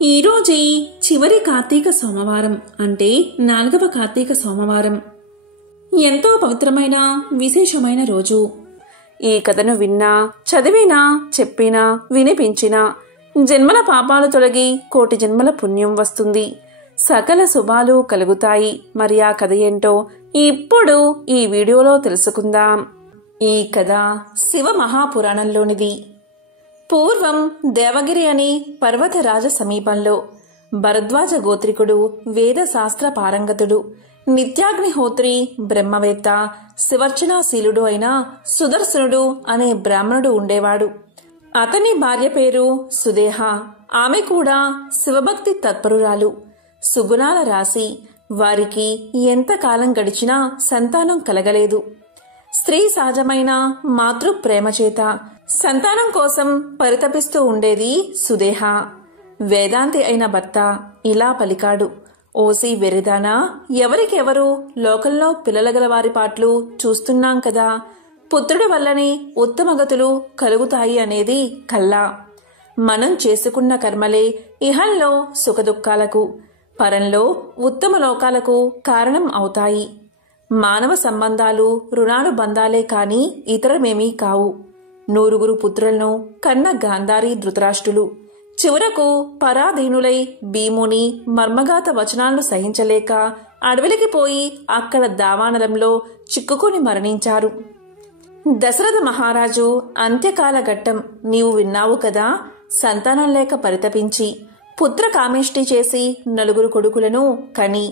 ఈరోజు చివరి కార్తీక సోమవారం అంటే 4వ కార్తీక సోమవారం. ఎంతో పవిత్రమైన విశేషమైన రోజు. ఈ కథను విన్నా, చదివినా, చెప్పినా, వినిపించినా జన్మల పాపాలు తొలగి కోటి జన్మల పుణ్యం వస్తుంది, సకల శుభాలు కలుగుతాయి. మరి ఆ కథ ఏంటో ఇప్పుడు ఈ వీడియోలో తెలుసుకుందాం. ఈ కథ శివ మహాపురాణంలోనిది. పూర్వం దేవగిరి అని పర్వతరాజ సమీపంలో భరద్వాజ గోత్రికుడు, వేదశాస్త్ర పారంగతుడు, నిత్యాగ్నిహోత్రి, బ్రహ్మవేత్త, శివర్చనాశీలుడు అయిన సుదర్శనుడు అనే బ్రాహ్మణుడు ఉండేవాడు. అతని భార్య పేరు సుదేహ. ఆమె కూడా శివభక్తి తత్పరురాలు, సుగుణాల రాశి. వారికి ఎంతకాలం గడిచినా సంతానం కలగలేదు. స్త్రీ సహజమైన మాతృ ప్రేమ చేత సంతానం కోసం పరితపిస్తూ ఉండేది సుదేహ. వేదాంతి అయిన భర్త ఇలా పలికాడు: ఓసి వెరిదానా, ఎవరికెవరు లోకంలో పిల్లలగల వారి పాట్లు చూస్తున్నాం కదా. పుత్రుడి వల్లనే ఉత్తమగతులు కలుగుతాయి అనేది కల్లా. మనం చేసుకున్న కర్మలే ఇహంలో సుఖదుఖాలకు, పరంలో ఉత్తమ లోకాలకు కారణం అవుతాయి. మానవ సంబంధాలు రుణానుబంధాలే కాని ఇతరమేమీ కావు. 9 పుత్రులను కన్న గాంధారి ధృతరాష్ట్రులు చివరకు పరాధీనులై భీముని మర్మగాత వచనాలను సహించలేక అడవిలికి పోయి అక్కడ దావానలంలో చిక్కుకుని మరణించారు. దశరథ మహారాజు అంత్యకాల ఘట్టం నీవు విన్నావు కదా. సంతానం లేక పరితపించి పుత్ర కామేష్టి చేసి 9 కొడుకులను కని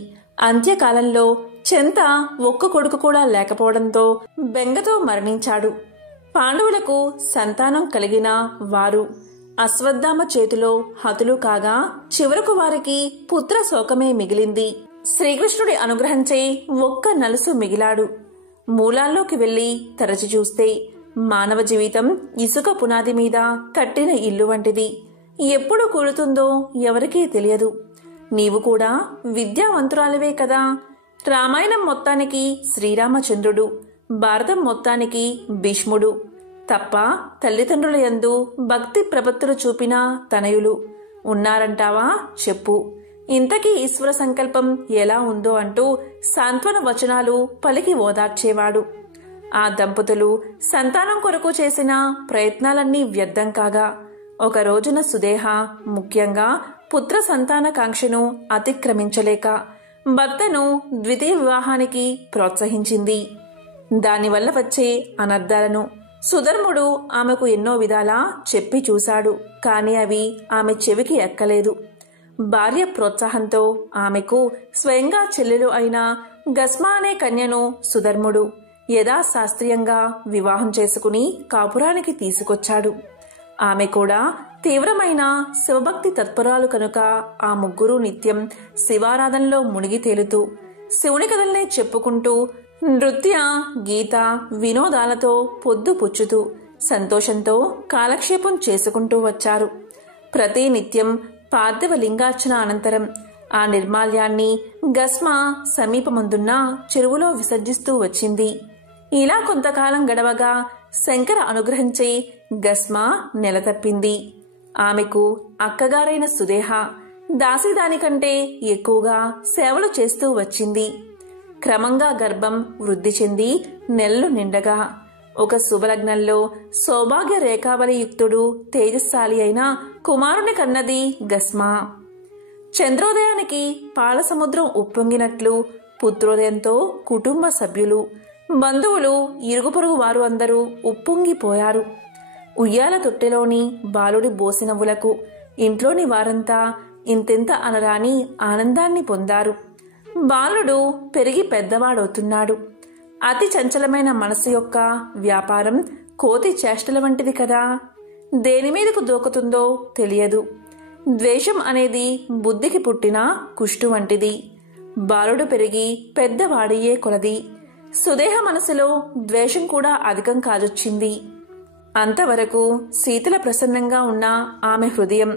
అంత్యకాలంలో చెంత ఒక్క కొడుకు కూడా లేకపోవడంతో బెంగతో మరణించాడు. పాండవులకు సంతానం కలిగిన వారు అశ్వత్థామ చేతిలో హతులు కాగా చివరకు వారికి పుత్ర శోకమే మిగిలింది. శ్రీకృష్ణుడి అనుగ్రహంచే ఒక్క నలుసు మిగిలాడు. మూలాల్లోకి వెళ్లి తరచి చూస్తే మానవ జీవితం ఇసుక పునాది మీద కట్టిన ఇల్లు వంటిది. ఎప్పుడు కూలుతుందో ఎవరికీ తెలియదు. నీవు కూడా విద్యావంతురాలివే కదా. రామాయణం మొత్తానికి శ్రీరామచంద్రుడు, భారతం మొత్తానికి భీష్ముడు తప్ప తల్లిదండ్రుల యందు భక్తి ప్రపత్తులు చూపిన తనయులు ఉన్నారంటావా చెప్పు. ఇంతకీ ఈశ్వర సంకల్పం ఎలా ఉందో అంటూ సాంత్వన వచనాలు పలికి ఓదార్చేవాడు. ఆ దంపతులు సంతానం కొరకు చేసిన ప్రయత్నాలన్నీ వ్యర్థం కాగా ఒక రోజున సుదేహ ముఖ్యంగా పుత్ర సంతాన కాంక్షను అతిక్రమించలేక భర్తను ద్వితీయ వివాహానికి ప్రోత్సహించింది. దానివల్ల వచ్చే అనర్థాలను సుధర్ముడు ఆమెకు ఎన్నో విధాలా చెప్పి చూశాడు. కాని అవి ఆమె చెవికి ఎక్కలేదు. భార్య ప్రోత్సాహంతో ఆమెకు స్వయంగా చెల్లెలు అయిన గస్మా అనే కన్యను సుధర్ముడు యథాశాస్త్రీయంగా వివాహం చేసుకుని కాపురానికి తీసుకొచ్చాడు. ఆమె కూడా తీవ్రమైన శివభక్తి తత్పరాలు కనుక ఆ ముగ్గురు నిత్యం శివారాధనలో మునిగి తేలుతూ శివుని కథల్నే చెప్పుకుంటూ నృత్య, గీత, వినోదాలతో పొద్దు పుచ్చుతూ సంతోషంతో కాలక్షేపం చేసుకుంటూ వచ్చారు. ప్రతి నిత్యం పార్థివ లింగార్చన అనంతరం ఆ నిర్మాల్యాన్ని గస్మ సమీపమందున్న చెరువులో విసర్జిస్తూ వచ్చింది. ఇలా కొంతకాలం గడవగా శంకర అనుగ్రహించే గస్మ నెలతప్పింది. ఆమెకు అక్కగారైన సుదేహ దాసిదానికంటే ఎక్కువగా సేవలు చేస్తూ వచ్చింది. క్రమంగా గర్భం వృద్ధి చెంది నెలలు నిండగా ఒక శుభలగ్నంలో సౌభాగ్య రేఖావళియుక్తుడు తేజస్శాలి అయిన కుమారుని కన్నది గస్మ. చంద్రోదయానికి పాలసముద్రం ఉప్పొంగినట్లు పుత్రోదయంతో కుటుంబ సభ్యులు, బంధువులు, ఇరుగు పొరుగు వారు అందరూ ఉప్పొంగిపోయారు. ఉయ్యాల తొట్టెలోని బాలుడి బోసినవ్వులకు ఇంట్లోని వారంతా ఇంతెంత అనరాని ఆనందాన్ని పొందారు. బాలుడు పెరిగి పెద్దవాడవుతున్నాడు. అతి చంచలమైన మనసు యొక్క వ్యాపారం కోతి చేష్టల వంటిది కదా. దేనిమీదకు దూకుతుందో తెలియదు. ద్వేషం అనేది బుద్ధికి పుట్టిన కుష్టు వంటిది. బాలుడు పెరిగి పెద్దవాడయ్యే కొలది సుదేహ మనసులో ద్వేషం కూడా అధికం కాజొచ్చింది. అంతవరకు శీతల ప్రసన్నంగా ఉన్న ఆమె హృదయం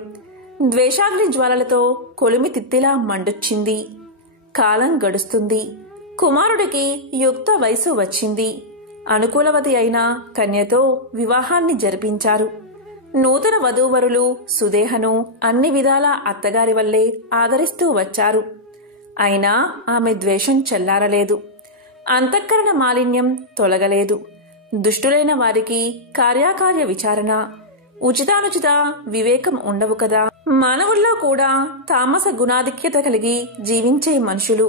ద్వేషాగ్ని జ్వాలలతో కొలిమి తిత్తిలా మండొచ్చింది. కాలం గడుస్తుంది. కుమారుడికి యుక్త వయసు వచ్చింది. అనుకూలవతి అయిన కన్యతో వివాహాన్ని జరిపించారు. నూతన వధూవరులు సుదేహను అన్ని విధాలా అత్తగారి వల్లే ఆదరిస్తూ వచ్చారు. అయినా ఆమె ద్వేషం చల్లారలేదు. అంతఃకరణ మాలిన్యం తొలగలేదు. దుష్టులైన వారికి కార్యాకార్య విచారణ, ఉచితానుచిత వివేకం ఉండవు కదా. మానవుల్లో కూడా తామస గుణాధిక్యత కలిగి జీవించే మనుషులు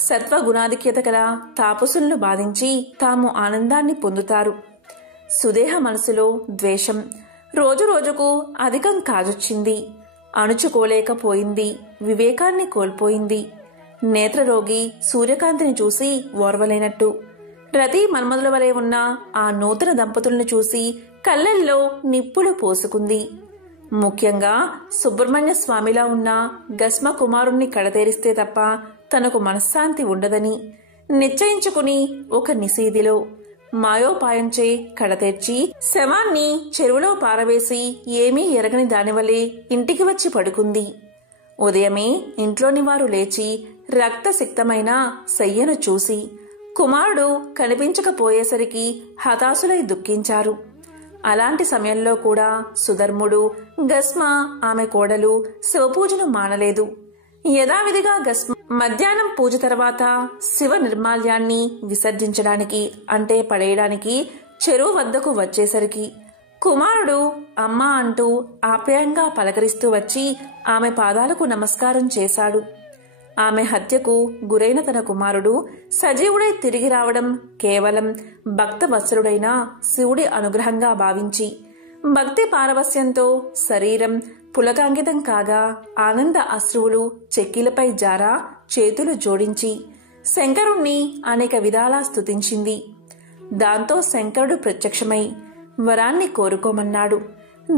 సత్వగుణాధిక్యత గల తాపసులను బాధించి తాము ఆనందాన్ని పొందుతారు. సుదేహ మనసులో ద్వేషం రోజురోజుకు అధికం కాజొచ్చింది. అణుచుకోలేకపోయింది. వివేకాన్ని కోల్పోయింది. నేత్రరోగి సూర్యకాంతిని చూసి ఓర్వలేనట్టు రతి మన్మధుల వలె ఉన్న ఆ నూతన దంపతులను చూసి కళ్ళల్లో నిప్పులు పోసుకుంది. ముఖ్యంగా సుబ్రహ్మణ్య స్వామిలా ఉన్న గస్మ కుమారుణ్ణి కడతేరిస్తే తప్ప తనకు మనశ్శాంతి ఉండదని నిశ్చయించుకుని ఒక నిశీదిలో మాయోపాయంచే కడతేర్చి శవాన్ని చెరువులో పారవేసి ఏమీ ఎరగని దానివలే ఇంటికి వచ్చి పడుకుంది. ఉదయమే ఇంట్లోని వారు లేచి రక్తసిక్తమైన శయ్యను చూసి కుమారుడు కనిపించకపోయేసరికి హతాశులై దుఃఖించారు. అలాంటి సమయంలో కూడా సుధర్ముడు, గస్మ ఆమె కోడలు శివపూజను మానలేదు. యథావిధిగా గస్మ మధ్యాహ్నం పూజ తర్వాత శివ నిర్మాల్యాన్ని విసర్జించడానికి అంటే పడేయడానికి చెరువు వద్దకు వచ్చేసరికి కుమారుడు అమ్మా అంటూ ఆప్యాయంగా పలకరిస్తూ వచ్చి ఆమె పాదాలకు నమస్కారం చేశాడు. ఆమె హత్యకు గురైన తన కుమారుడు సజీవుడై తిరిగి రావడం కేవలం భక్తవత్సలుడైన శివుడి అనుగ్రహంగా భావించి భక్తి పారవస్యంతో శరీరం పులకాంకితం కాగా ఆనంద అశ్రువులు చెక్కిలపై జారా చేతులు జోడించి శంకరుణ్ణి అనేక విధాలా స్తుతించింది. దాంతో శంకరుడు ప్రత్యక్షమై వరాన్ని కోరుకోమన్నాడు.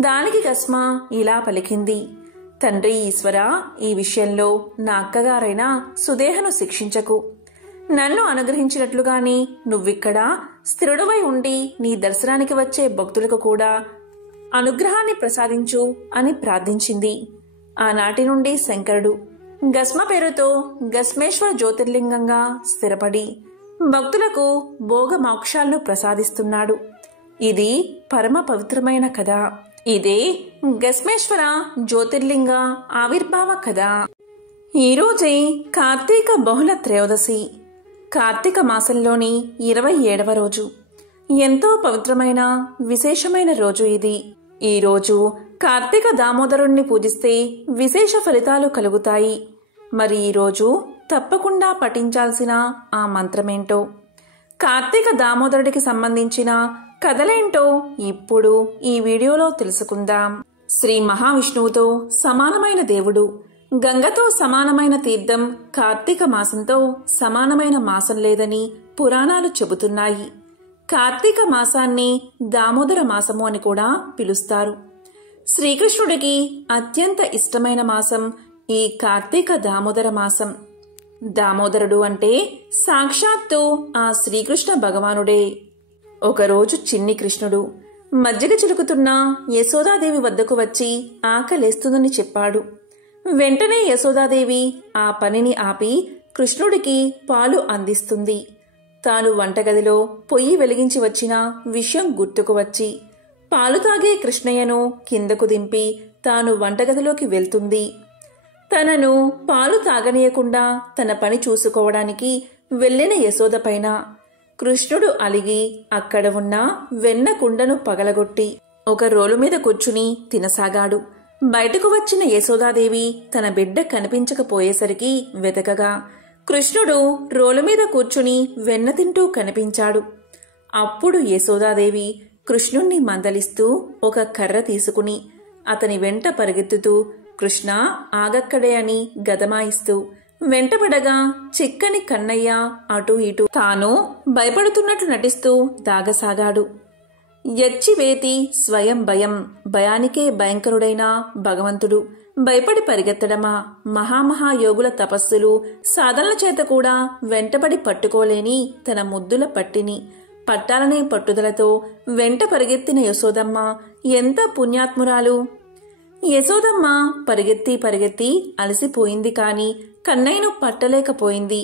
దానికి గస్మ ఇలా పలికింది: తండ్రి ఈశ్వర, ఈ విషయంలో నా అక్కగారైన సుదేహను శిక్షించకు. నన్ను అనుగ్రహించినట్లుగాని నువ్విక్కడ స్థిరుడువై ఉండి నీ దర్శనానికి వచ్చే భక్తులకు కూడా అనుగ్రహాన్ని ప్రసాదించు అని ప్రార్థించింది. ఆనాటి నుండి శంకరుడు గస్మ పేరుతో గస్మేశ్వర జ్యోతిర్లింగంగా స్థిరపడి భక్తులకు భోగ మోక్షాలను ప్రసాదిస్తున్నాడు. ఇది పరమ పవిత్రమైన కథ. ఇదే గస్మేశ్వర జ్యోతిర్లింగ ఆవిర్భావ కథ. ఈరోజే కార్తీక బహుళ త్రయోదశి, కార్తీక మాసంలోని 27వ రోజు. ఎంతో పవిత్రమైన విశేషమైన రోజు ఇది. ఈ రోజు కార్తీక దామోదరుణ్ణి పూజిస్తే విశేష ఫలితాలు కలుగుతాయి. మరి ఈరోజు తప్పకుండా పఠించాల్సిన ఆ మంత్రమేంటో, కార్తీక దామోదరుడికి సంబంధించిన కథలేంటో ఇప్పుడు ఈ వీడియోలో తెలుసుకుందాం. శ్రీ మహావిష్ణువుతో సమానమైన దేవుడు, గంగతో సమానమైన తీర్థం కార్తీక మాసంతో సమానమైన మాసం లేదని పురాణాలు చెబుతున్నాయి. కార్తీక మాసాన్ని దామోదర మాసము అని కూడా పిలుస్తారు. శ్రీకృష్ణుడికి అత్యంత ఇష్టమైన మాసం ఈ కార్తీక దామోదర మాసం. దామోదరుడు అంటే సాక్షాత్తు ఆ శ్రీకృష్ణ భగవానుడే. ఒకరోజు చిన్ని కృష్ణుడు మజ్జిగ చిలుకుతున్న యశోదాదేవి వద్దకు వచ్చి ఆకలేస్తుందని చెప్పాడు. వెంటనే యశోదాదేవి ఆ పనిని ఆపి కృష్ణుడికి పాలు అందిస్తుంది. తాను వంటగదిలో పొయ్యి వెలిగించి వచ్చిన విషయం గుర్తుకు వచ్చి పాలు తాగే కృష్ణయ్యను కిందకు దింపి తాను వంటగదిలోకి వెళ్తుంది. తనను పాలు తాగనీయకుండా తన పని చూసుకోవడానికి వెళ్లిన యశోద పైన కృష్ణుడు అలిగి అక్కడ ఉన్న వెన్న కుండను పగలగొట్టి ఒక రోలు మీద కూర్చుని తినసాగాడు. బయటకు వచ్చిన యశోదాదేవి తన బిడ్డ కనిపించకపోయేసరికి వెతకగా కృష్ణుడు రోలు మీద కూర్చుని వెన్న తింటూ కనిపించాడు. అప్పుడు యశోదాదేవి కృష్ణుణ్ణి మందలిస్తూ ఒక కర్ర తీసుకుని అతని వెంట పరిగెత్తుతూ కృష్ణ ఆగక్కడే అని గదమాయిస్తూ వెంటపడగా చిక్కని కన్నయ్య అటూ ఇటూ తాను భయపడుతున్నట్లు నటిస్తూ దాగసాగాడు. యచ్చివేతి స్వయం భయం, భయానికే భయంకరుడైన భగవంతుడు భయపడి పరిగెత్తడమా? మహామహాయోగుల తపస్సులు సాధనల చేత కూడా వెంటపడి పట్టుకోలేని తన ముద్దుల పట్టిని పట్టాలనే పట్టుదలతో వెంట పరిగెత్తిన యశోదమ్మ ఎంత పుణ్యాత్మురాలు! యశోదమ్మ పరిగెత్తి పరిగెత్తి అలసిపోయింది కాని కన్నయ్యను పట్టలేకపోయింది.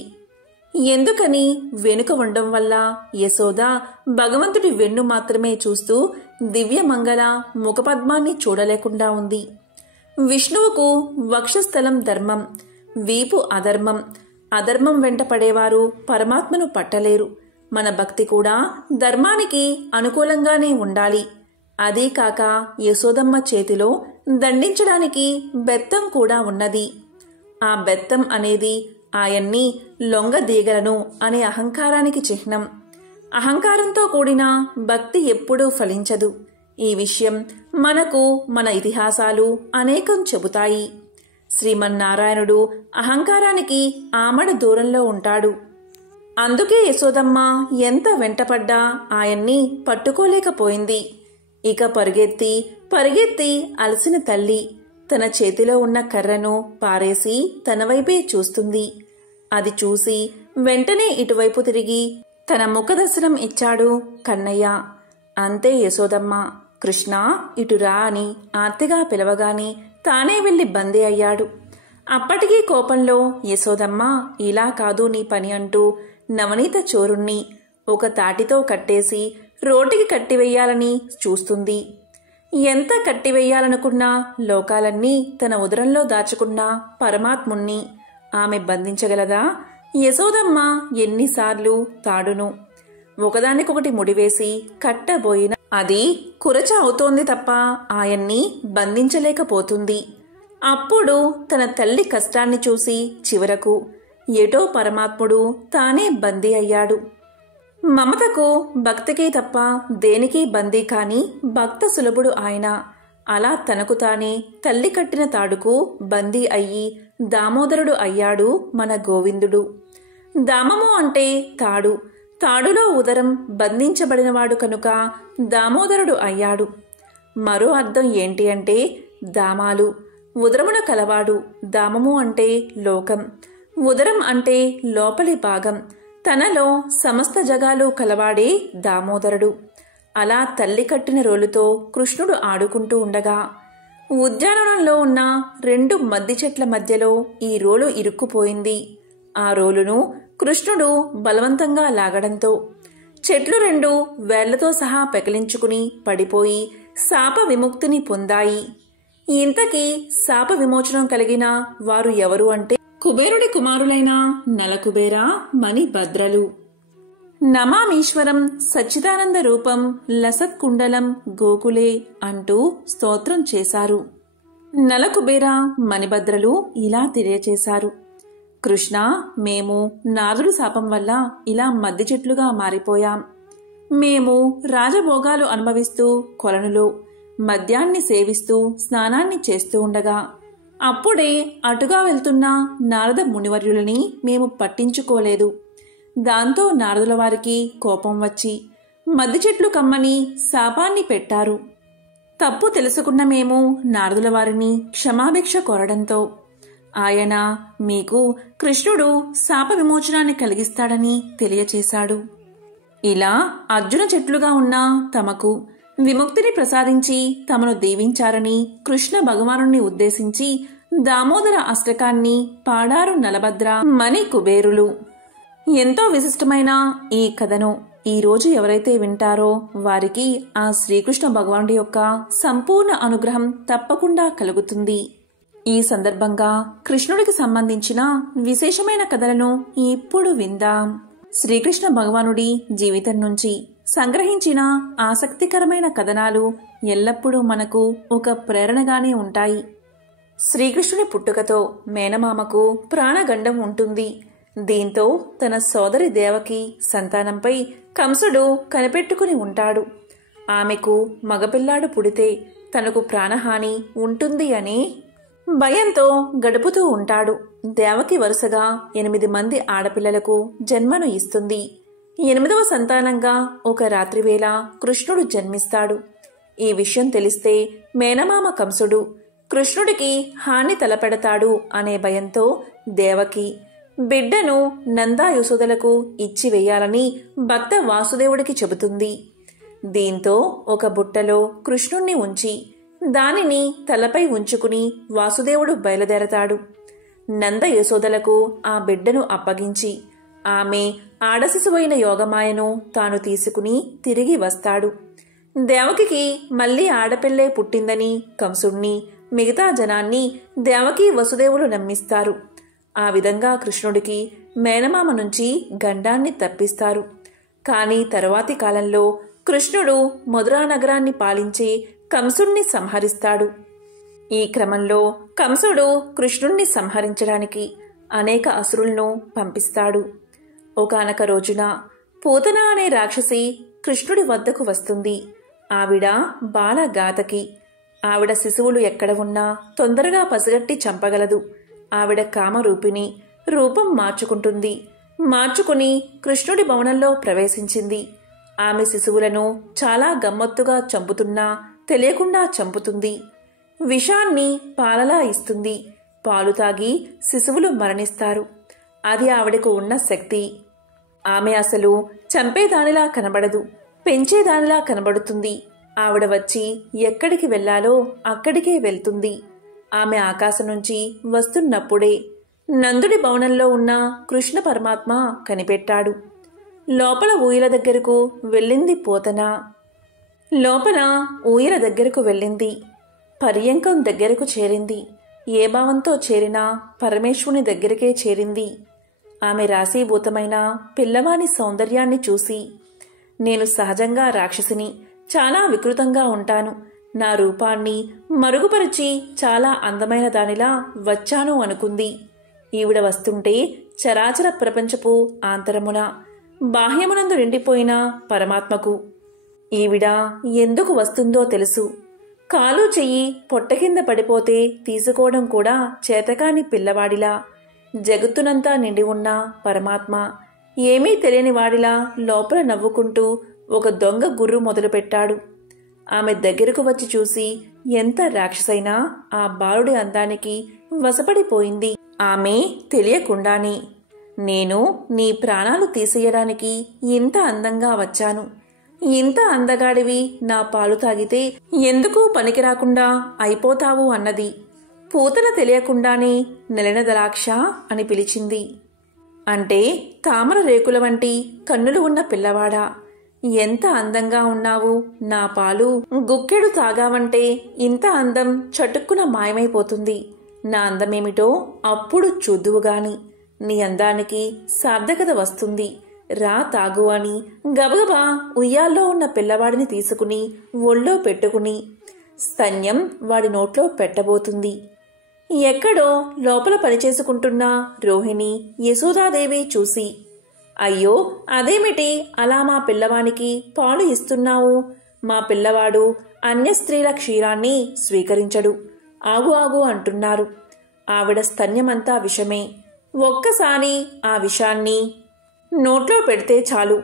ఎందుకని వెనుక ఉండడం వల్ల యశోద భగవంతుడి వెన్ను మాత్రమే చూస్తూ దివ్యమంగళ ముఖపద్మాన్ని చూడలేకుండా ఉంది. విష్ణువుకు వక్షస్థలం ధర్మం, వీపు అధర్మం. అధర్మం వెంట పడేవారు పరమాత్మను పట్టలేరు. మన భక్తి కూడా ధర్మానికి అనుకూలంగానే ఉండాలి. అదీ కాక యశోదమ్మ చేతిలో దండించడానికి బెత్తం కూడా ఉన్నది. ఆ బెత్తం అనేది ఆయన్ని లొంగదీగలను అనే అహంకారానికి చిహ్నం. అహంకారంతో కూడిన భక్తి ఎప్పుడూ ఫలించదు. ఈ విషయం మనకు మన ఇతిహాసాలు అనేకం చెబుతాయి. శ్రీమన్నారాయణుడు అహంకారానికి ఆమడ దూరంలో ఉంటాడు. అందుకే యశోదమ్మ ఎంత వెంటపడ్డా ఆయన్ని పట్టుకోలేకపోయింది. ఇక పరుగెత్తి పరుగెత్తి అలసిన తల్లి తన చేతిలో ఉన్న కర్రను పారేసి తన వైపే చూస్తుంది. అది చూసి వెంటనే ఇటువైపు తిరిగి తన ముఖదర్శనం ఇచ్చాడు కన్నయ్య. అంతే యశోదమ్మ కృష్ణ ఇటురా అని ఆర్తిగా పిలవగానే తానే వెళ్లి బందీ అయ్యాడు. అప్పటికీ కోపంలో యశోదమ్మ ఇలా కాదు నీ పని అంటూ నవనీత చోరుణ్ణి ఒక తాటితో కట్టేసి రోటికి కట్టివెయ్యాలని చూస్తుంది. ఎంత కట్టివెయ్యాలనుకున్నా లోకాలన్నీ తన ఉదరంలో దాచుకున్న పరమాత్ముణ్ణి ఆమె బంధించగలదా? యశోదమ్మ ఎన్నిసార్లు తాడును ఒకదానికొకటి ముడివేసి కట్టబోయిన అది కురచ అవుతోంది తప్ప ఆయన్ని బంధించలేకపోతుంది. అప్పుడు తన తల్లి కష్టాన్ని చూసి చివరకు ఎటో పరమాత్ముడు తానే బందీ అయ్యాడు. మమతకు భక్తికే తప్ప దేనికి బందీ కాని భక్త సులభుడు ఆయన. అలా తనకు తానే తల్లి కట్టిన తాడుకు బందీ అయ్యి దామోదరుడు అయ్యాడు మన గోవిందుడు. దామము అంటే తాడు, తాడులో ఉదరం బంధించబడినవాడు కనుక దామోదరుడు అయ్యాడు. మరో అర్థం ఏంటి అంటే దామాలు, ఉదరమున కలవాడు. దామము అంటే లోకం, ఉదరం అంటే లోపలి భాగం. తనలో సమస్త జగాలు కలవాడే దామోదరుడు. అలా తల్లి కట్టిన రోలుతో కృష్ణుడు ఆడుకుంటూ ఉండగా ఉద్యానవనంలో ఉన్న 2 మద్ది చెట్ల మధ్యలో ఈ రోలు ఇరుక్కుపోయింది. ఆ రోలును కృష్ణుడు బలవంతంగా లాగడంతో చెట్లు 2 వేళ్లతో సహా పెకిలించుకుని పడిపోయి శాప విముక్తిని పొందాయి. ఇంతకీ శాప విమోచనం కలిగిన వారు ఎవరు అంటే కుబేరుడి కుమారులైన నలకుబేర, మణిభద్రలు. నమామీశ్వరం సచ్చిదానంద రూపం లసత్కుండలం గోకులే అంటూ స్తోత్రం చేశారు. నలకుబేర, మణిభద్రలు ఇలా తెలియచేశారు. కృష్ణ, మేము నారదుడి శాపం వల్ల ఇలా మద్ది చెట్లుగా మారిపోయాం. మేము రాజభోగాలు అనుభవిస్తూ కొలనులో మద్యాన్ని సేవిస్తూ స్నానాన్ని చేస్తూ ఉండగా అప్పుడే అటుగా వెళ్తున్న నారద మునివర్యులని మేము పట్టించుకోలేదు. దాంతో నారదుల వారికి కోపం వచ్చి మద్ది చెట్లు కమ్మని శాపాన్ని పెట్టారు. తప్పు తెలుసుకున్న మేము నారదుల వారిని క్షమాభిక్ష కోరడంతో ఆయన మీకు కృష్ణుడు శాప విమోచనాన్ని కలిగిస్తాడని తెలియచేశాడు. ఇలా అర్జున చెట్లుగా ఉన్న తమకు విముక్తిని ప్రసాదించి తమను దీవించారని కృష్ణ భగవానుణ్ణి ఉద్దేశించి దామోదర అష్టకాన్ని పాడారు నలభద్ర, మణి కుబేరులు. ఎంతో విశిష్టమైన ఈ కథను ఈరోజు ఎవరైతే వింటారో వారికి ఆ శ్రీకృష్ణ భగవానుడి యొక్క సంపూర్ణ అనుగ్రహం తప్పకుండా కలుగుతుంది. ఈ సందర్భంగా కృష్ణుడికి సంబంధించిన విశేషమైన కథలను ఇప్పుడు విందాం. శ్రీకృష్ణ భగవానుడి జీవితం నుంచి సంగ్రహించిన ఆసక్తికరమైన కథనాలు ఎల్లప్పుడూ మనకు ఒక ప్రేరణగానే ఉంటాయి. శ్రీకృష్ణుని పుట్టుకతో మేనమామకు ప్రాణగండం ఉంటుంది. దీంతో తన సోదరి దేవకి సంతానంపై కంసుడు కనిపెట్టుకుని ఉంటాడు. ఆమెకు మగపిల్లాడు పుడితే తనకు ప్రాణహాని ఉంటుంది అని భయంతో గడుపుతూ ఉంటాడు. దేవకి వరుసగా 8 మంది ఆడపిల్లలకు జన్మను ఇస్తుంది. 8వ సంతానంగా ఒక రాత్రివేళ కృష్ణుడు జన్మిస్తాడు. ఈ విషయం తెలిస్తే మేనమామ కంసుడు కృష్ణుడికి హాని తలపెడతాడు అనే భయంతో దేవకి బిడ్డను నందా యశోదలకు ఇచ్చివేయాలని భక్త వాసుదేవుడికి చెబుతుంది. దీంతో ఒక బుట్టలో కృష్ణుణ్ణి ఉంచి దానిని తలపై ఉంచుకుని వాసుదేవుడు బయలుదేరతాడు. నంద యశోదలకు ఆ బిడ్డను అప్పగించి ఆమె ఆడశిశువైన యోగమాయను తాను తీసుకుని తిరిగి వస్తాడు. దేవకికి మళ్లీ ఆడపిల్లే పుట్టిందని కంసుణ్ణి, మిగతా జనాన్ని దేవకి వసుదేవులు నమ్మిస్తారు. ఆ విధంగా కృష్ణుడికి మేనమామ నుంచి గండాన్ని తప్పిస్తారు. కానీ తరువాతి కాలంలో కృష్ణుడు మధురా నగరాన్ని పాలించే కంసుణ్ణి సంహరిస్తాడు. ఈ క్రమంలో కంసుడు కృష్ణుణ్ణి సంహరించడానికి అనేక అసురులను పంపిస్తాడు. ఒకానొక రోజున పూతన అనే రాక్షసి కృష్ణుడి వద్దకు వస్తుంది. ఆవిడ బాలగాతకి. ఆవిడ శిశువులు ఎక్కడ ఉన్నా తొందరగా పసిగట్టి చంపగలదు. ఆవిడ కామరూపిణి. రూపం మార్చుకుని కృష్ణుడి భవనంలో ప్రవేశించింది. ఆమె శిశువులను చాలా గమ్మత్తుగా చంపుతున్నా తెలియకుండా చంపుతుంది. విషాన్ని పాలలా ఇస్తుంది. పాలు తాగి శిశువులు మరణిస్తారు. అది ఆవిడకు ఉన్న శక్తి. ఆమె అసలు చంపేదానిలా కనబడదు, పెంచేదానిలా కనబడుతుంది. ఆవిడ వచ్చి ఎక్కడికి వెళ్లాలో అక్కడికే వెళ్తుంది. ఆమె ఆకాశం నుంచి వస్తున్నప్పుడే నందుడి భవనంలో ఉన్న కృష్ణ పరమాత్మ కనిపెట్టాడు. లోపల ఊయల దగ్గరకు వెళ్ళింది పూతన. పర్యంకం దగ్గరకు చేరింది. ఏ భావంతో చేరినా పరమేశ్వరుని దగ్గరికే చేరింది. ఆమె రాశీభూతమైన పిల్లవాని సౌందర్యాన్ని చూసి, నేను సహజంగా రాక్షసిని, చాలా వికృతంగా ఉంటాను. నా రూపాన్ని మరుగుపరిచి చాలా అందమైన దానిలా వచ్చాను అనుకుంది. ఈవిడ వస్తుంటే చరాచర ప్రపంచపు ఆంతరమున బాహ్యమునందు నిండిపోయిన పరమాత్మకు ఈవిడ ఎందుకు వస్తుందో తెలుసు. కాలు చెయ్యి పొట్ట కింద పడిపోతే తీసుకోవడం కూడా చేతకాని పిల్లవాడిలా జగత్తునంతా నిండి ఉన్న పరమాత్మ ఏమీ తెలియని వాడిలా లోపల నవ్వుకుంటూ ఒక దొంగ గుర్రు మొదలుపెట్టాడు. ఆమె దగ్గరకు వచ్చి చూసి ఎంత రాక్షసైనా ఆ బాలుడి అందానికి వశపడిపోయింది. ఆమె తెలియకుండానే, నేను నీ ప్రాణాలు తీసేయడానికి ఇంత అందంగా వచ్చాను. ఇంత అందగాడివి నా పాలు తాగితే ఎందుకు పనికిరాకుండా అయిపోతావు అన్నది. పూతన తెలియకుండానే నెలనదలాక్ష అని పిలిచింది. అంటే తామర రేకుల వంటి కన్నులు ఉన్న పిల్లవాడా, ఎంత అందంగా ఉన్నావు. నా పాలు గుక్కెడు తాగావంటే ఇంత అందం చటుక్కున మాయమైపోతుంది. నా అందమేమిటో అప్పుడు చూద్దువుగాని. నీ అందానికి సార్థకత వస్తుంది. రా తాగు అని గబగబా ఉయ్యాల్లో ఉన్న పిల్లవాడిని తీసుకుని ఒళ్ళో పెట్టుకుని స్తన్యం వాడి నోట్లో పెట్టబోతుంది. ఎక్కడో లోపల పనిచేసుకుంటున్న రోహిణి, యశోదాదేవి చూసి, అయ్యో అదేమిటి అలా మా పిల్లవానికి పాలు ఇస్తున్నావు? మా పిల్లవాడు అన్య స్త్రీల క్షీరాన్ని స్వీకరించడు. ఆగు ఆగు అంటున్నారు. ఆవిడ స్తన్యమంతా విషమే. ఒక్కసారి ఆ విషాన్ని నోట్లో పెడితే చాలు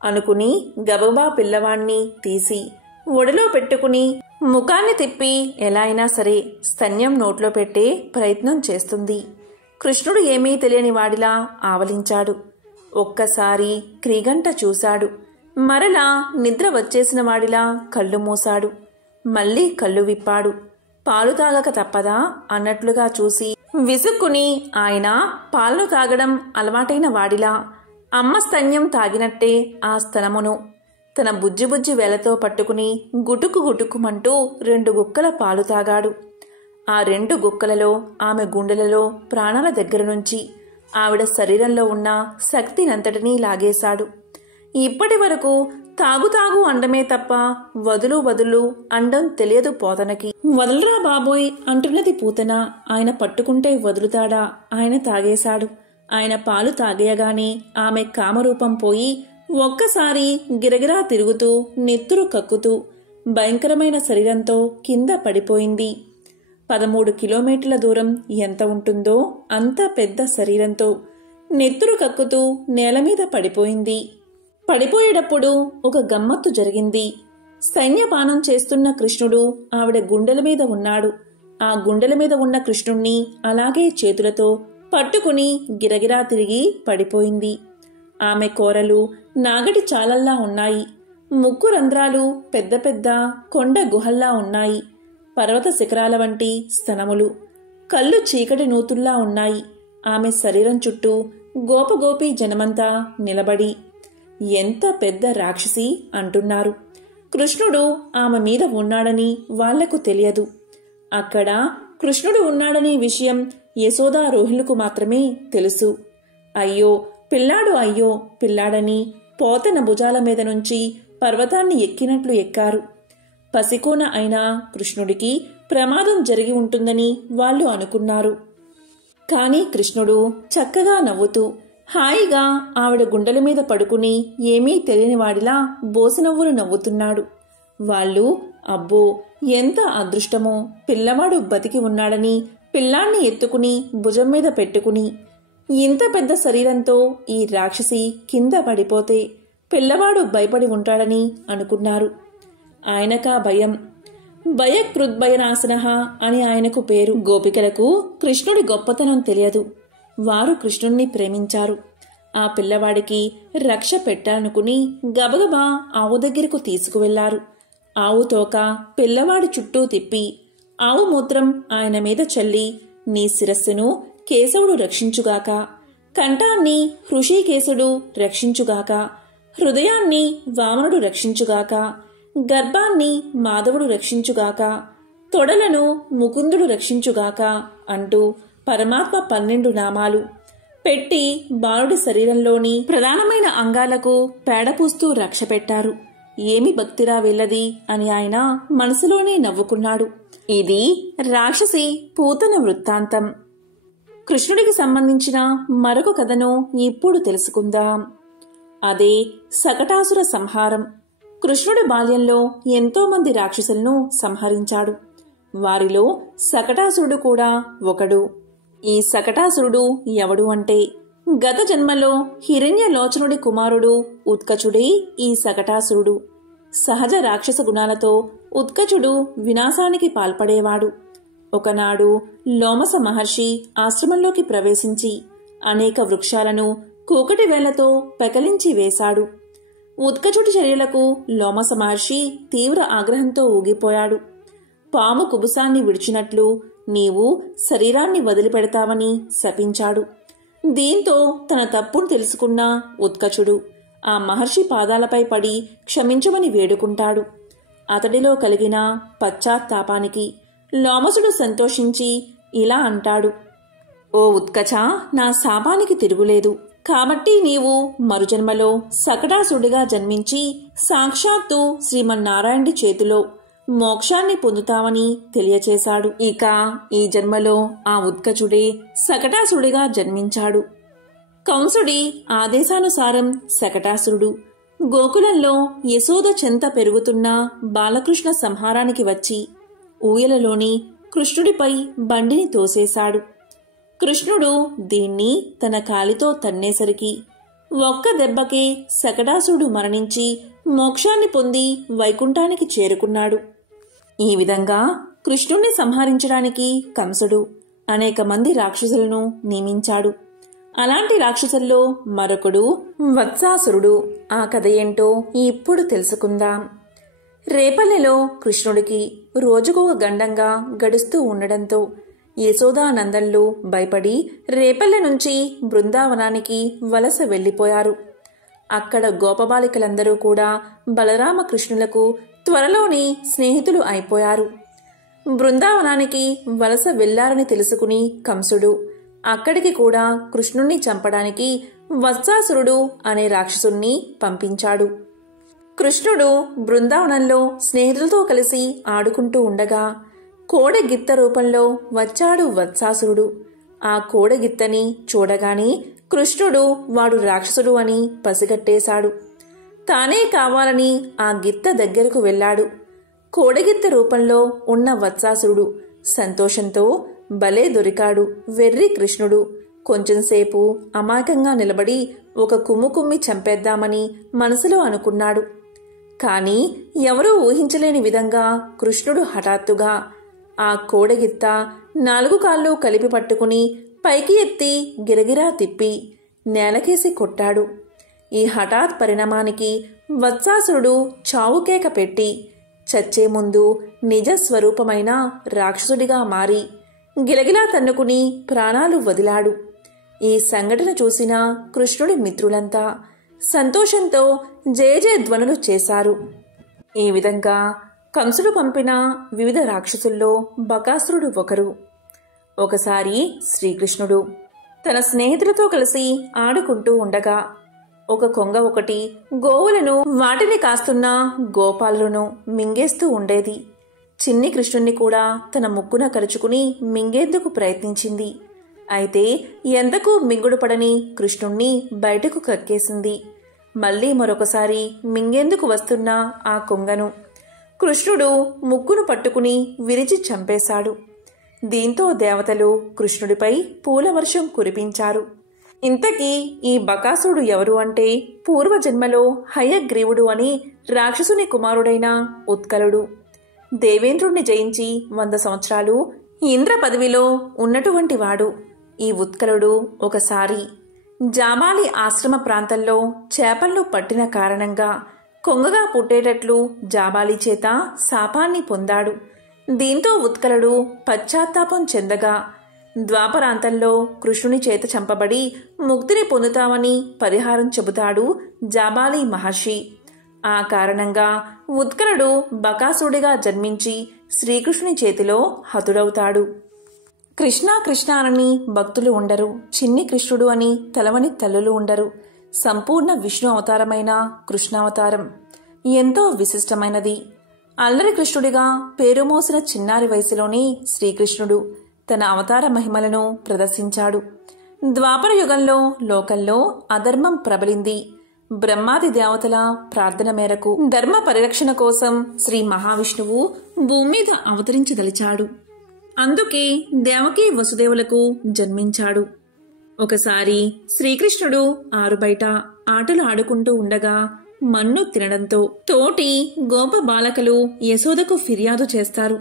అనుకుని గబగబా పిల్లవాణ్ణి తీసి ఒడిలో పెట్టుకుని ముఖాన్ని తిప్పి ఎలా అయినా సరే స్తన్యం నోట్లో పెట్టే ప్రయత్నం చేస్తుంది. కృష్ణుడు ఏమీ తెలియని వాడిలా ఆవలించాడు. ఒక్కసారి క్రీగంట చూశాడు. మరలా నిద్ర వచ్చేసిన వాడిలా కళ్ళు మూశాడు. మళ్లీ కళ్ళు విప్పాడు. పాలు తాగక తప్పదా అన్నట్లుగా చూసి విసుక్కుని ఆయన పాలను తాగడం అలవాటైన వాడిలా అమ్మ స్తన్యం తాగినట్టే ఆ స్తనమును తన బుజ్జి వేలతో పట్టుకుని గుటుకు గుటుకుమంటూ 2 గుక్కల పాలు తాగాడు. ఆ 2 గుక్కలలో ఆమె గుండెలలో ప్రాణాల దగ్గర నుంచి ఆవిడ శరీరంలో ఉన్న శక్తినంతటినీ లాగేశాడు. ఇప్పటి వరకు తాగు అండమే తప్ప వదులు అండం తెలియదు పోతనకి. వదలరా బాబోయ్ అంటున్నది పూతన. ఆయన పట్టుకుంటే వదులుతాడా? ఆయన తాగేశాడు. ఆయన పాలు తాగేయగానే ఆమె కామరూపం పోయి ఒక్కసారి గిరగిరా తిరుగుతూ నెత్తురు కక్కుతూ భయంకరమైన శరీరంతో కింద పడిపోయింది. 13 కిలోమీటర్ల దూరం ఎంత ఉంటుందో అంత పెద్ద శరీరంతో నెత్తురు కక్కుతూ నేలమీద పడిపోయింది. పడిపోయేటప్పుడు ఒక గమ్మత్తు జరిగింది. సైన్యపానం చేస్తున్న కృష్ణుడు ఆవిడ గుండెల మీద ఉన్నాడు. ఆ గుండెల మీద ఉన్న కృష్ణుణ్ణి అలాగే చేతులతో పట్టుకుని గిరగిరా తిరిగి పడిపోయింది. ఆమె కోరలు నాగటి చాలల్లా ఉన్నాయి. ముక్కు రంధ్రాలు పెద్ద పెద్ద కొండ గుహల్లా ఉన్నాయి. పర్వత శిఖరాల వంటి స్తనములు, కళ్ళు చీకటి నూతుల్లా ఉన్నాయి. ఆమె శరీరం చుట్టూ గోపగోపి జనమంతా నిలబడి ఎంత పెద్ద రాక్షసి అంటున్నారు. కృష్ణుడు ఆమె మీద ఉన్నాడని వాళ్లకు తెలియదు. అక్కడ కృష్ణుడు ఉన్నాడనే విషయం యశోదా రోహిణులకు మాత్రమే తెలుసు. అయ్యో పిల్లాడు, అయ్యో పిల్లాడని పోతన భుజాల మీద నుంచి పర్వతాన్ని ఎక్కినట్లు ఎక్కారు. పసికోన అయినా కృష్ణుడికి ప్రమాదం జరిగి ఉంటుందని వాళ్ళు అనుకున్నారు. కాని కృష్ణుడు చక్కగా నవ్వుతూ హాయిగా ఆవిడ గుండెల మీద పడుకుని ఏమీ తెలియనివాడిలా బోసినవ్వులు నవ్వుతున్నాడు. వాళ్ళు అబ్బో ఎంత అదృష్టమో, పిల్లవాడు బతికి ఉన్నాడని పిల్లాన్ని ఎత్తుకుని భుజం మీద పెట్టుకుని, ఇంత పెద్ద శరీరంతో ఈ రాక్షసి కింద పడిపోతే పిల్లవాడు భయపడి ఉంటాడని అనుకున్నారు. ఆయనకా భయం. భయకృద్భయనాశనః అని ఆయనకు పేరు. గోపికలకు కృష్ణుడి గొప్పతనం తెలియదు. వారు కృష్ణుణ్ణి ప్రేమించారు. ఆ పిల్లవాడికి రక్ష పెట్టాలనుకుని గబగబా ఆవు దగ్గరకు తీసుకువెళ్లారు. ఆవు తోక పిల్లవాడి చుట్టూ తిప్పి ఆవు మూత్రం ఆయన మీద చల్లి, నీ శిరస్సును కేశవుడు రక్షించుగాక, కంఠాన్ని హృషీకేశుడు రక్షించుగాక, హృదయాన్ని వామనుడు రక్షించుగాక, గర్భాన్ని మాధవుడు రక్షించుగాక, తొడలను ముకుందుడు రక్షించుగాక అంటూ పరమాత్మ 12 నామాలు పెట్టి బాలుడి శరీరంలోని ప్రధానమైన అంగాలకు పేడపూస్తూ రక్ష పెట్టారు. ఏమి భక్తిరా వీళ్ళది అని ఆయన మనసులోనే నవ్వుకున్నాడు. ఇది రాక్షసి పూతన వృత్తాంతం. కృష్ణుడికి సంబంధించిన మరొక కథను ఇప్పుడు తెలుసుకుందాం. అదే సకటాసుర సంహారం. కృష్ణుడి బాల్యంలో ఎంతో మంది రాక్షసులను సంహరించాడు. వారిలో సకటాసురుడు కూడా ఒకడు. ఈ సకటాసురుడు ఎవడు అంటే, గత జన్మలో హిరణ్యలోచనుడి కుమారుడు ఉత్కచుడే ఈ సకటాసురుడు. సహజ రాక్షస గుణాలతో ఉత్కచుడు వినాశానికి పాల్పడేవాడు. ఒకనాడు లోమస మహర్షి ఆశ్రమంలోకి ప్రవేశించి అనేక వృక్షాలను కూకటి వేళ్లతో పెకలించి వేశాడు. ఉత్కచుడి చర్యలకు లోమస మహర్షి తీవ్ర ఆగ్రహంతో ఊగిపోయాడు. పాము కుబుసాన్ని విడిచినట్లు నీవు శరీరాన్ని వదిలిపెడతావని శపించాడు. దీంతో తన తప్పును తెలుసుకున్న ఉత్కచుడు ఆ మహర్షి పాదాలపై పడి క్షమించమని వేడుకుంటాడు. అతడిలో కలిగిన పశ్చాత్తాపానికి లోమసుడు సంతోషించి ఇలా అంటాడు, ఓ ఉత్కచ, నా శాపానికి తిరుగులేదు. కాబట్టి నీవు మరుజన్మలో సకటాసుడిగా జన్మించి సాక్షాత్తు శ్రీమన్నారాయణుడి చేతిలో మోక్షాన్ని పొందుతావని తెలియచేశాడు. ఇక ఈ జన్మలో ఆ ఉత్కచుడే సకటాసుడిగా జన్మించాడు. కంసుడి ఆదేశానుసారం సకటాసురుడు గోకులంలో యశోద చెంత పెరుగుతున్న బాలకృష్ణ సంహారానికి వచ్చి ఊయలలోని కృష్ణుడిపై బండిని తోసేశాడు. కృష్ణుడు దీన్ని తన కాలితో తన్నేసరికి ఒక్క దెబ్బకే సకటాసురుడు మరణించి మోక్షాన్ని పొంది వైకుంఠానికి చేరుకున్నాడు. ఈ విధంగా కృష్ణుణ్ణి సంహరించడానికి కంసుడు అనేక మంది రాక్షసులను నియమించాడు. అలాంటి రాక్షసుల్లో మరొకడు వత్సాసురుడు. ఆ కథ ఏంటో ఇప్పుడు తెలుసుకుందాం. రేపల్లెలో కృష్ణుడికి రోజుకొక గండంగా గడుస్తూ ఉండడంతో యశోదానందన్లు భయపడి రేపల్లె నుంచి బృందావనానికి వలస వెళ్లిపోయారు. అక్కడ గోపబాలికలందరూ కూడా బలరామకృష్ణులకు త్వరలోని స్నేహితులు అయిపోయారు. బృందావనానికి వలస వెళ్లారని తెలుసుకుని కంసుడు అక్కడికి కూడా కృష్ణుణ్ణి చంపడానికి వత్సాసురుడు అనే రాక్షసుణ్ణి పంపించాడు. కృష్ణుడు బృందావనంలో స్నేహితులతో కలిసి ఆడుకుంటూ ఉండగా కోడెగిత్త రూపంలో వచ్చాడు వత్సాసురుడు. ఆ కోడెగిత్తని చూడగానే కృష్ణుడు వాడు రాక్షసుడు అని పసిగట్టేశాడు. తానే కావాలని ఆ గిత్త దగ్గరకు వెళ్లాడు. కోడెగిత్త రూపంలో ఉన్న వత్సాసురుడు సంతోషంతో భలే దొరికాడు వెర్రి కృష్ణుడు. కొంచెంసేపు అమాయకంగా నిలబడి ఒక కుమ్మి చంపేద్దామని మనసులో అనుకున్నాడు. కాని ఎవరూ ఊహించలేని విధంగా కృష్ణుడు హఠాత్తుగా ఆ కోడెగిత్త 4 కాళ్ళు కలిపి పట్టుకుని పైకి ఎత్తి గిరగిరా తిప్పి నేలకేసి కొట్టాడు. ఈ హఠాత్ పరిణామానికి వత్సాసురుడు చావుకేక పెట్టి చచ్చే ముందు నిజ స్వరూపమైన రాక్షసుడిగా మారి గిలగిలా తన్నుకుని ప్రాణాలు వదిలాడు. ఈ సంఘటన చూసిన కృష్ణుడి మిత్రులంతా సంతోషంతో జయ జయ ధ్వనులు చేశారు. ఈ విధంగా కంసుడు పంపిన వివిధ రాక్షసుల్లో బకాసురుడు ఒకరు. ఒకసారి శ్రీకృష్ణుడు తన స్నేహితులతో కలిసి ఆడుకుంటూ ఉండగా ఒక కొంగ ఒకటి గోవులను వాటిని కాస్తున్న గోపాలులను మింగేస్తూ ఉండేది. చిన్ని కృష్ణుణ్ణి కూడా తన ముక్కున కరుచుకుని మింగేందుకు ప్రయత్నించింది. అయితే ఎంతకు మింగుడు పడని కృష్ణుణ్ణి బయటకు కక్కేసింది. మళ్లీ మరొకసారి మింగేందుకు వస్తున్న ఆ కొంగను కృష్ణుడు ముక్కును పట్టుకుని విరిచి చంపేశాడు. దీంతో దేవతలు కృష్ణుడిపై పూలవర్షం కురిపించారు. ఇంతకీ ఈ బకాసురుడు ఎవరు అంటే పూర్వజన్మలో హయగ్రీవుడు అని రాక్షసుని కుమారుడైన ఉత్కలుడు దేవేంద్రుణ్ణి జయించి 100 సంవత్సరాలు ఇంద్ర పదవిలో ఉన్నటువంటి వాడు. ఈ ఉత్కలుడు ఒకసారి జాబాలి ఆశ్రమ ప్రాంతంలో చేపలను పట్టిన కారణంగా కొంగగా పుట్టేటట్లు జాబాలి చేత శాపాన్ని పొందాడు. దీంతో ఉత్కలుడు పశ్చాత్తాపం చెందగా ద్వాపరాంతంలో కృష్ణుని చేత చంపబడి ముక్తిని పొందుతామని పరిహారం చెబుతాడు జాబాలి మహర్షి. ఆ కారణంగా ఉత్కలుడు బకాసురుడిగా జన్మించి శ్రీకృష్ణుని చేతిలో హతుడవుతాడు. కృష్ణ కృష్ణ అని భక్తులు ఉండరు, చిన్ని కృష్ణుడు అని తలవని తల్లులు ఉండరు. సంపూర్ణ విష్ణు అవతారమైన కృష్ణావతారం ఎంతో విశిష్టమైనది. అల్లరి కృష్ణుడిగా పేరు మోసిన చిన్నారి వయసులోనే శ్రీకృష్ణుడు తన అవతార మహిమలను ప్రదర్శించాడు. ద్వాపర యుగంలో లోకంలో అధర్మం ప్రబలింది. బ్రహ్మాది దేవతల ప్రార్థన మేరకు ధర్మ పరిరక్షణ కోసం శ్రీ మహావిష్ణువు భూమి మీద అవతరించదలిచాడు. అందుకే దేవకీ వసుదేవులకు జన్మించాడు. ఒకసారి శ్రీకృష్ణుడు ఆరుబయట ఆటలు ఆడుకుంటూ ఉండగా మన్ను తినడంతో తోటి గోప బాలకలు యశోదకు ఫిర్యాదు చేస్తారు.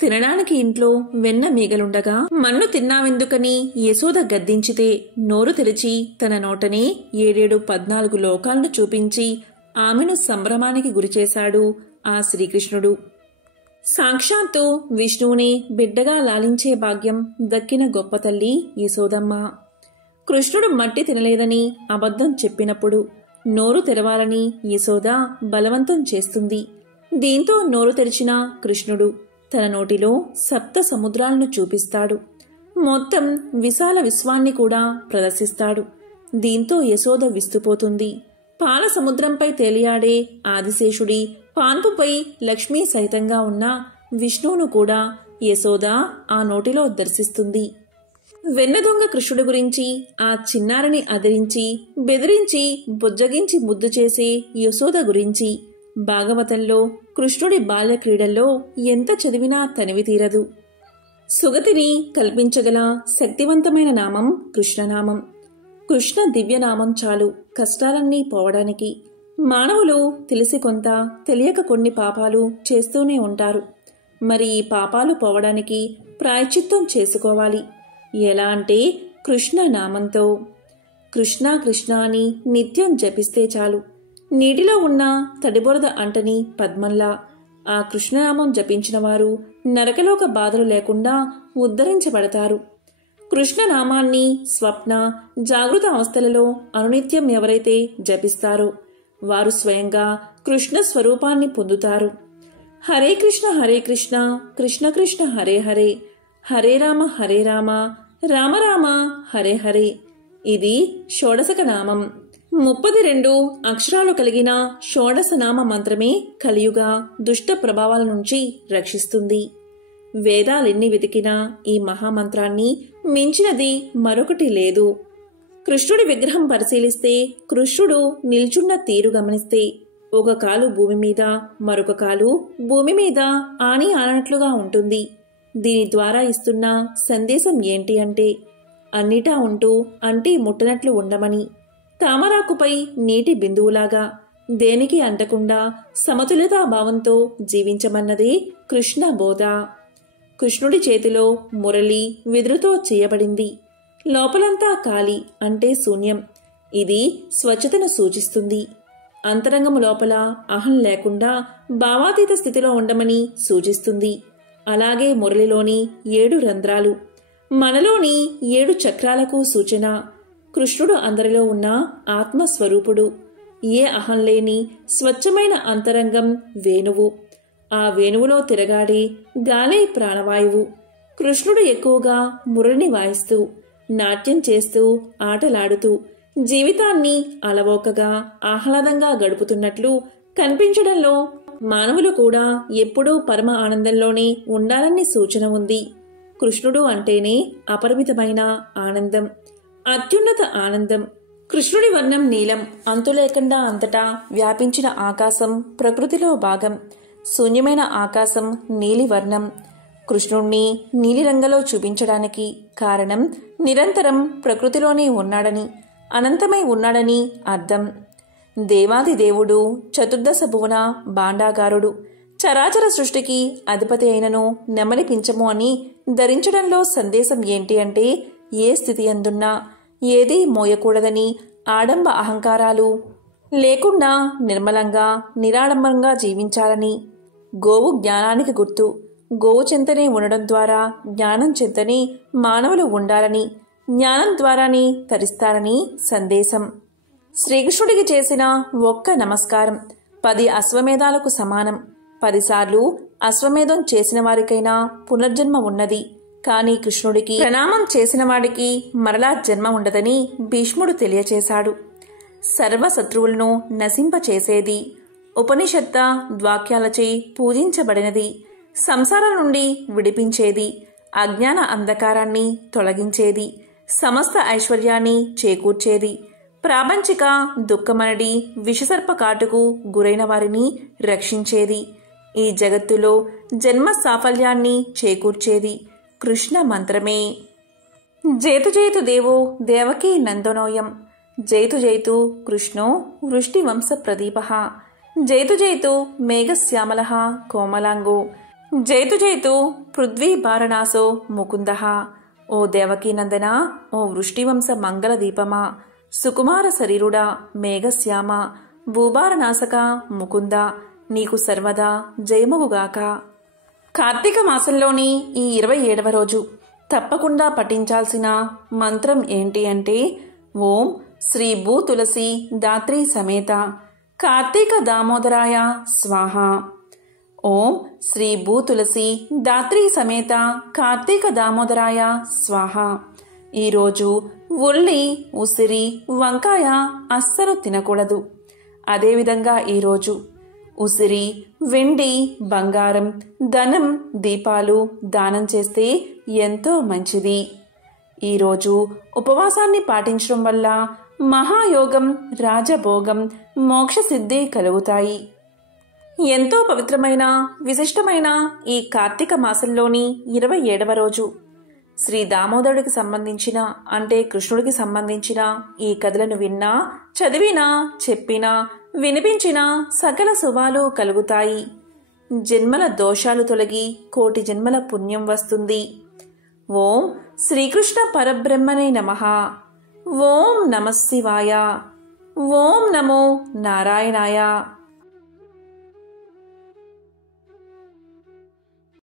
తినడానికి ఇంట్లో వెన్న మీగలుండగా మన్ను తిన్నావెందుకని యశోద గద్దించితే నోరు తెరిచి తన నోటనే 7-14 లోకాలను చూపించి ఆమెను సంభ్రమానికి గురిచేశాడు ఆ శ్రీకృష్ణుడు. సాక్షాత్తు విష్ణువుని బిడ్డగా లాలించే భాగ్యం దక్కిన గొప్ప తల్లి యశోదమ్మ. కృష్ణుడు మట్టి తినలేదని అబద్ధం చెప్పినప్పుడు నోరు తెరవాలని యశోద బలవంతం చేస్తుంది. దీంతో నోరు తెరిచిన కృష్ణుడు తన నోటిలో 7 సముద్రాలను చూపిస్తాడు. మొత్తం విశాల విశ్వాన్ని కూడా ప్రదర్శిస్తాడు. దీంతో యశోద విస్తుపోతుంది. పాల సముద్రంపై తేలియాడే ఆదిశేషుడి పాన్పుపై లక్ష్మీ సహితంగా ఉన్న విష్ణువును కూడా యశోద ఆ నోటిలో దర్శిస్తుంది. వెన్నదొంగ కృష్ణుడి గురించి ఆ చిన్నారిని అదిరించి బెదిరించి బుజ్జగించి ముద్దు చేసే యశోద గురించి భాగవతంలో కృష్ణుడి బాల్య క్రీడల్లో ఎంత చదివినా తనివి తీరదు. సుగతిని కల్పించగల శక్తివంతమైన నామం కృష్ణనామం. కృష్ణ దివ్యనామం చాలు కష్టాలన్నీ పోవడానికి. మానవులు తెలిసి కొంత తెలియక కొన్ని పాపాలు చేస్తూనే ఉంటారు. మరి ఈ పాపాలు పోవడానికి ప్రాయశ్చిత్తం చేసుకోవాలి. ఎలా అంటే కృష్ణ నామంతో. కృష్ణ కృష్ణ అని నిత్యం జపిస్తే చాలు. నీటిలో ఉన్న తడిబొరద అంటని పద్మంలా ఆ కృష్ణనామం జపించిన వారు నరకలోక బాధలు లేకుండా ఉద్ధరించబడతారు. కృష్ణనామాన్ని స్వప్న జాగృత అవస్థలలో అనునిత్యం ఎవరైతే జపిస్తారో వారు స్వయంగా కృష్ణ స్వరూపాన్ని పొందుతారు. హరే కృష్ణ కృష్ణ కృష్ణ హరే హరే, హరే రామ రామ రామ హరే హరే. ఇది షోడశక నామం. 32 అక్షరాలు కలిగిన షోడశనామ మంత్రమే కలియుగ దుష్ట ప్రభావాల నుంచి రక్షిస్తుంది. వేదాలెన్ని వెతికినా ఈ మహామంత్రాన్ని మించినది మరొకటి లేదు. కృష్ణుడి విగ్రహం పరిశీలిస్తే, కృష్ణుడు నిల్చున్న తీరు గమనిస్తే ఒక కాలు భూమి మీద మరొక కాలు భూమి మీద ఆని ఆనట్లుగా ఉంటుంది. దీని ద్వారా ఇస్తున్న సందేశం ఏంటి అంటే అన్నిటా ఉంటూ అంటి ముట్టనట్లు ఉండమని. తామరాకుపై నీటి బిందువులాగా దేనికి అంటకుండా సమతుల్యతా భావంతో జీవించమన్నదే కృష్ణ బోధ. కృష్ణుడి చేతిలో మురళి వెదురుతో చేయబడింది. లోపలంతా ఖాళీ అంటే శూన్యం. ఇది స్వచ్ఛతను సూచిస్తుంది. అంతరంగము లోపల అహం లేకుండా భావాతీత స్థితిలో ఉండమని సూచిస్తుంది. అలాగే మురళిలోని 7 రంధ్రాలు మనలోని 7 చక్రాలకు సూచన. కృష్ణుడు అందరిలో ఉన్న ఆత్మస్వరూపుడు. ఏ అహం లేని స్వచ్ఛమైన అంతరంగం వేణువు. ఆ వేణువులో తిరగాడే గాలే ప్రాణవాయువు. కృష్ణుడు ఎక్కువగా మురళిని వాయిస్తూ, నాట్యం చేస్తూ, ఆటలాడుతూ జీవితాన్ని అలవోకగా ఆహ్లాదంగా గడుపుతున్నట్లు కనిపించడంలో మానవులు కూడా ఎప్పుడూ పరమ ఆనందంలోనే ఉండాలని సూచన ఉంది. కృష్ణుడు అంటేనే అపరిమితమైన ఆనందం, అత్యున్నత ఆనందం. కృష్ణుడి వర్ణం నీలం. అంతులేకుండా అంతటా వ్యాపించిన ఆకాశం ప్రకృతిలో భాగం. శూన్యమైన ఆకాశం నీలివర్ణం. కృష్ణుణ్ణి నీలిరంగలో చూపించడానికి కారణం నిరంతరం ప్రకృతిలోనే ఉన్నాడని, అనంతమై ఉన్నాడని అర్థం. దేవాది దేవుడు, చతుర్దశ భువన భాండాగారుడు, చరాచర సృష్టికి అధిపతి అయినను నెమలి పించము అని ధరించడంలో సందేశం ఏంటి అంటే, ఏ స్థితి అందున్నా ఏదీ మోయకూడదని, ఆడంబ అహంకారాలు లేకుండా నిర్మలంగా నిరాడంబరంగా జీవించాలని. గోవు జ్ఞానానికి గుర్తు. గోవు చెంతనే ఉండడం ద్వారా జ్ఞానం చెంతనే మానవులు ఉండాలని, జ్ఞానం ద్వారానే తరిస్తారని సందేశం. శ్రీకృష్ణుడికి చేసిన ఒక్క నమస్కారం 10 అశ్వమేధాలకు సమానం. 10 సార్లు అశ్వమేధం చేసిన వారికైనా పునర్జన్మ ఉన్నది. కానీ కృష్ణుడికి ప్రణామం చేసిన వాడికి మరలా జన్మ ఉండదని భీష్ముడు తెలియచేశాడు. సర్వశత్రువులను నశింపచేసేది, ఉపనిషత్త ద్వాక్యాలచే పూజించబడినది, సంసారం నుండి విడిపించేది, అజ్ఞాన అంధకారాన్ని తొలగించేది, సమస్త ఐశ్వర్యాన్ని చేకూర్చేది, ప్రాపంచిక దుఃఖమనడి విషసర్ప కాటుకు గురైన వారిని రక్షించేది, ఈ జగత్తులో జన్మ సాఫల్యాన్ని చేకూర్చేది కృష్ణ మంత్రమే. జేతు జేతు దేవో దేవకీ నందనోయం. జైతు జైతు కృష్ణో వృష్టివంశ ప్రదీపః. జైతు జైతు మేఘశ్యామలః కోమలాంగో. జైతు జైతు పృథ్వీభారనాశో ముకుందః. ఓ దేవకీ నందన, ఓ వృష్టివంశ మంగళ దీపమా, సుకుమార శరీరుడా, మేఘశ్యామ, భూభారనాశక ముకుంద, నీకు సర్వదా జయముగుగాక. కార్తీక మాసంలోని ఈ 27వ రోజు తప్పకుండా పఠించాల్సిన మంత్రం ఏంటి అంటే, ఓం శ్రీ భూ తులసి దాత్రీ సమేత కార్తీక దామోదరాయ స్వాహ. ఓం శ్రీ భూ తులసి దాత్రీ సమేత కార్తీక దామోదరాయ స్వాహ. ఈరోజు ఉల్లి, ఉసిరి, వంకాయ అస్సలు తినకూడదు. అదేవిధంగా ఈరోజు ఉసిరి, వెండి, బంగారం, ధనం, దీపాలు దానం చేస్తే ఎంతో మంచిది. ఈరోజు ఉపవాసాన్ని పాటించడం వల్ల మహాయోగం, రాజభోగం, మోక్షసిద్ధి కలుగుతాయి. ఎంతో పవిత్రమైన విశిష్టమైన ఈ కార్తీక మాసంలోని 27వ రోజు శ్రీ దామోదరుడికి సంబంధించిన అంటే కృష్ణుడికి సంబంధించిన ఈ కథలను విన్నా, చదివినా, చెప్పినా, వినిపించినా సకల శుభాలు కలుగుతాయి. జన్మల దోషాలు తొలగి కోటి జన్మల పుణ్యం వస్తుంది. ఓం శ్రీకృష్ణ పరబ్రహ్మణే నమః. ఓం నమః శివాయ. ఓం నమో నారాయణాయ.